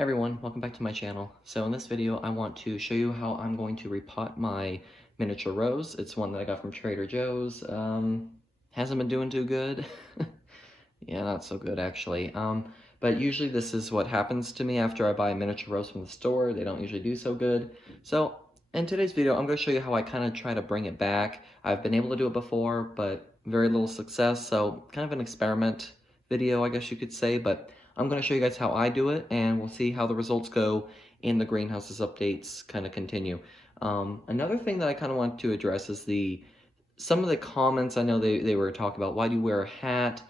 Hey everyone, welcome back to my channel. So in this video, I want to show you how I'm going to repot my miniature rose. It's one that I got from Trader Joe's. Hasn't been doing too good. Yeah, not so good actually. But usually this is what happens to me after I buy a miniature rose from the store. They don't usually do so good. So in today's video, I'm going to show you how I kind of try to bring it back. I've been able to do it before, but very little success. So kind of an experiment video, I guess you could say, but I'm going to show you guys how I do it, and we'll see how the results go in the greenhouse's updates kind of continue. Another thing that I kind of want to address is some of the comments. I know they were talking about, why do you wear a hat?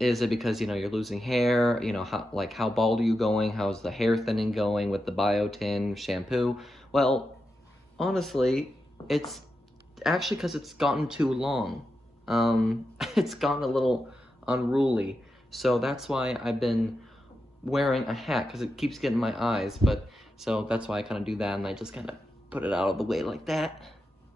Is it because, you're losing hair? How bald are you going? How's the hair thinning going with the biotin shampoo? Well, honestly, it's actually because it's gotten too long. It's gotten a little unruly. So that's why I've been wearing a hat, because it keeps getting my eyes. But so that's why I kind of do that, and I just kind of put it out of the way like that.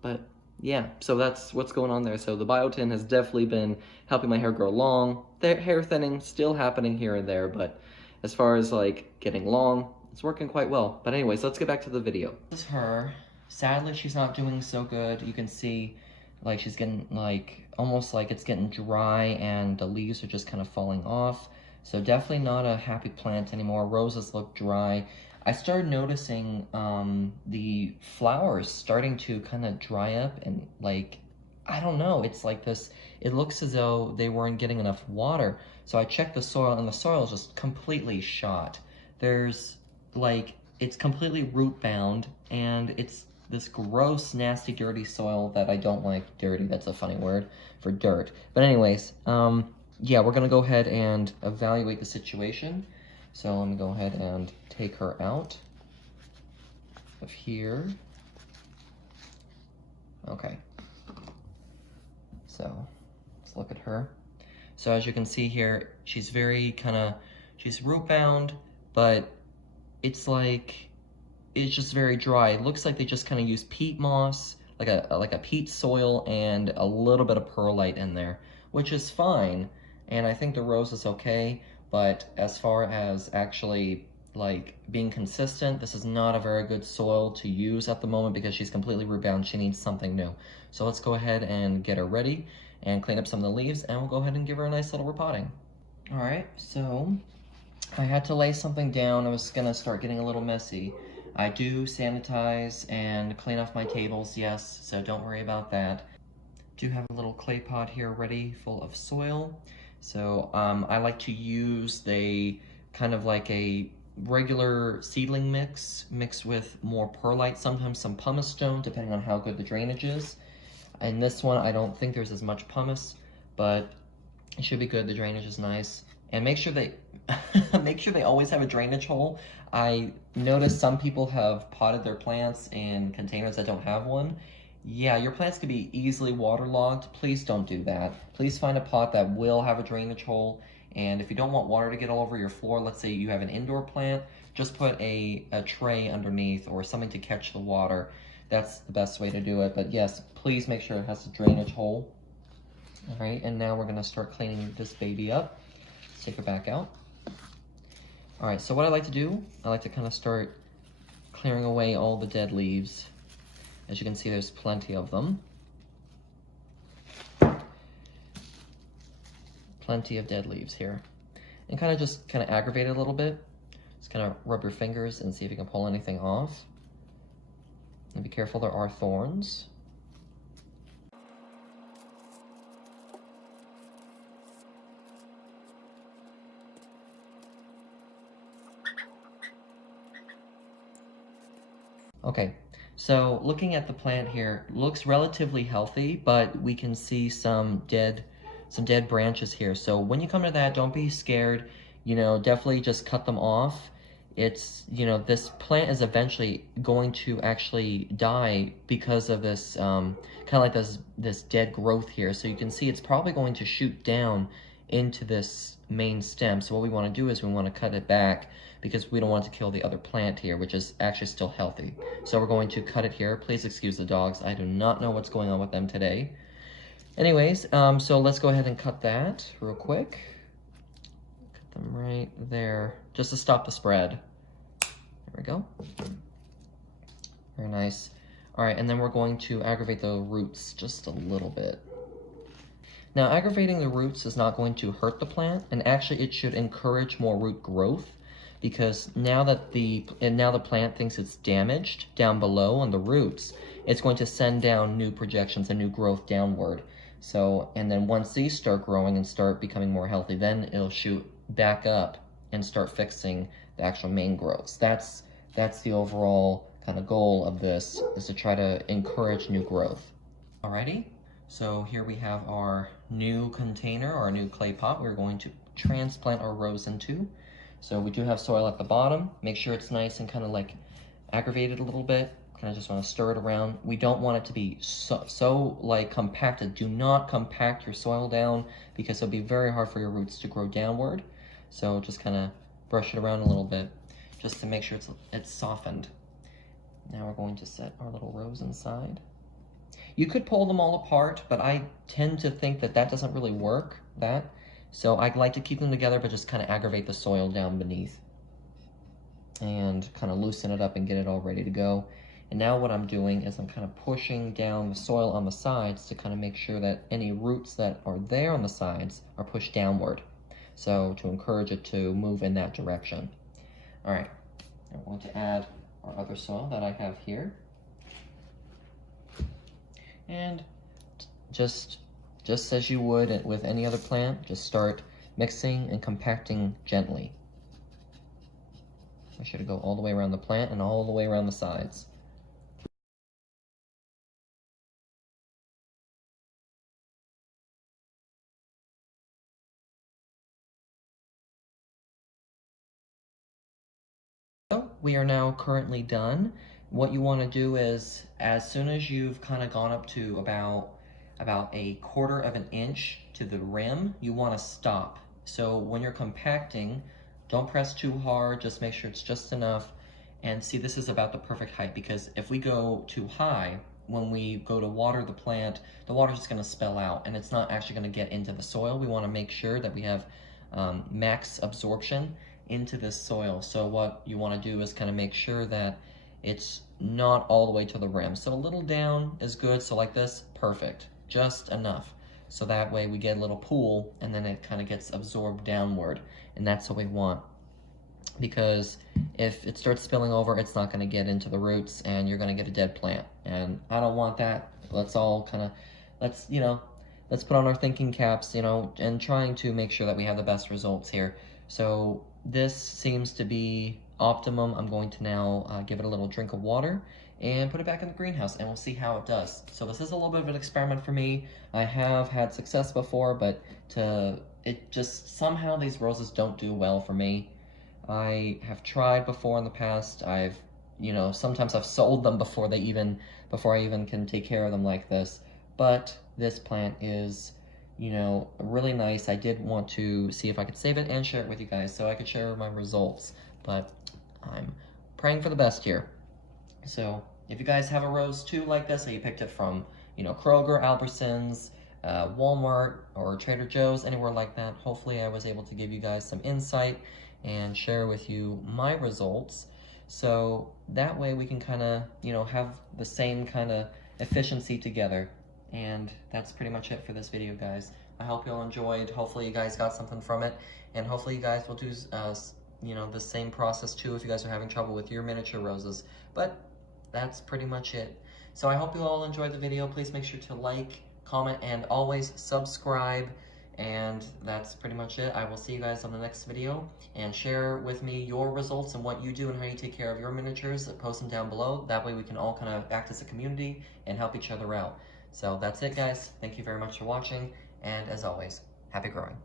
But yeah, so that's what's going on there. So the biotin has definitely been helping my hair grow long. The hair thinning still happening here and there, but as far as like getting long, it's working quite well. But anyways, let's get back to the video. This is her. Sadly, she's not doing so good. You can see like she's getting almost like it's getting dry and the leaves are just kind of falling off. So definitely not a happy plant anymore. Roses look dry. I started noticing the flowers starting to kind of dry up, and I don't know, it's like this, it looks as though they weren't getting enough water. So I checked the soil, and the soil is just completely shot. There's it's completely root bound, and it's this gross, nasty, dirty soil that I don't like. Dirty, that's a funny word for dirt. But anyways, yeah, we're gonna go ahead and evaluate the situation. So let me go ahead and take her out of here. Okay. So let's look at her. So as you can see here, she's very she's root bound, but it's just very dry. It looks like they just kind of use peat moss, like a peat soil, and a little bit of perlite in there, which is fine. And I think the rose is okay, but as far as actually being consistent, this is not a very good soil to use at the moment because she's completely root bound. She needs something new. So let's go ahead and get her ready and clean up some of the leaves, and we'll go ahead and give her a nice little repotting. All right, so I had to lay something down. I was gonna start getting a little messy. I do sanitize and clean off my tables, yes, so don't worry about that. Do have a little clay pot here ready, full of soil. So I like to use kind of like a regular seedling mix mixed with more perlite, sometimes some pumice stone, depending on how good the drainage is. In this one, I don't think there's as much pumice, but it should be good. The drainage is nice. And make sure they make sure they always have a drainage hole. I noticed some people have potted their plants in containers that don't have one. Yeah, your plants could be easily waterlogged. Please don't do that. Please find a pot that will have a drainage hole. And if you don't want water to get all over your floor, let's say you have an indoor plant, just put a tray underneath or something to catch the water. That's the best way to do it. But yes, please make sure it has a drainage hole. All right, and now we're gonna start cleaning this baby up. Let's take her back out. All right, so what I like to do, I like to kind of start clearing away all the dead leaves. As you can see, there's plenty of them. Plenty of dead leaves here. And just aggravate it a little bit. Just kind of rub your fingers and see if you can pull anything off. And be careful, there are thorns. Okay, so looking at the plant here, looks relatively healthy, but we can see some dead branches here. So when you come to that, don't be scared. Definitely just cut them off. It's, this plant is eventually going to actually die because of this, kind of like this dead growth here. So you can see it's probably going to shoot down into this main stem. So what we want to do is we want to cut it back because we don't want to kill the other plant here, which is actually still healthy. So we're going to cut it here. Please excuse the dogs. I do not know what's going on with them today. Anyways, so let's go ahead and cut that real quick. Cut them right there, just to stop the spread. There we go. Very nice. All right, and then we're going to aggravate the roots just a little bit. Now, aggravating the roots is not going to hurt the plant, and actually it should encourage more root growth, because now the plant thinks it's damaged down below on the roots, it's going to send down new projections and new growth downward. So, and then once these start growing and start becoming more healthy, then it'll shoot back up and start fixing the actual main growths. That's the overall kind of goal of this, is to try to encourage new growth. Alrighty, so here we have our new container, our new clay pot we're going to transplant our rose into. So we do have soil at the bottom. Make sure it's nice and kind of like aggravated a little bit. Kind of just want to stir it around. We don't want it to be so like compacted. Do not compact your soil down, because it'll be very hard for your roots to grow downward. So just kind of brush it around a little bit just to make sure it's softened. Now we're going to set our little rose inside. You could pull them all apart, but I tend to think that that doesn't really work, So I like to keep them together, but just kind of aggravate the soil down beneath and kind of loosen it up and get it all ready to go. And now what I'm doing is I'm kind of pushing down the soil on the sides to kind of make sure that any roots that are there on the sides are pushed downward. So to encourage it to move in that direction. All right, I'm going to add our other soil that I have here. And just as you would with any other plant, just start mixing and compacting gently. I should go all the way around the plant and all the way around the sides. So we are now currently done. What you want to do is, as soon as you've kind of gone up to about a 1/4 of an inch to the rim, you want to stop. So when you're compacting, don't press too hard, just make sure it's just enough. And see, this is about the perfect height, because if we go too high, when we go to water the plant, the water's just going to spill out and it's not actually going to get into the soil. We want to make sure that we have max absorption into this soil. So what you want to do is kind of make sure that it's not all the way to the rim. So a little down is good. So like this, perfect, just enough. So that way we get a little pool and then it kind of gets absorbed downward. And that's what we want, because if it starts spilling over, it's not going to get into the roots and you're going to get a dead plant. And I don't want that. Let's all kind of, let's put on our thinking caps, and trying to make sure that we have the best results here. So this seems to be optimum. I'm going to now give it a little drink of water and put it back in the greenhouse, and we'll see how it does. So this is a little bit of an experiment for me. I have had success before, but it just, somehow these roses don't do well for me. I have tried before in the past. Sometimes I've sold them before I even can take care of them like this. But this plant is, really nice. I did want to see if I could save it and share it with you guys so I could share my results, but I'm praying for the best here. So if you guys have a rose too like this, or you picked it from, Kroger, Albertsons, Walmart, or Trader Joe's, anywhere like that, hopefully I was able to give you guys some insight and share with you my results. So that way we can kind of, have the same kind of efficiency together. And that's pretty much it for this video, guys. I hope you all enjoyed. Hopefully you guys got something from it. And hopefully you guys will do, the same process too if you guys are having trouble with your miniature roses. But that's pretty much it. So I hope you all enjoyed the video. Please make sure to like, comment, and always subscribe. And that's pretty much it. I will see you guys on the next video, and share with me your results and what you do and how you take care of your miniatures. Post them down below. That way we can all kind of act as a community and help each other out. So that's it, guys. Thank you very much for watching, and as always, happy growing.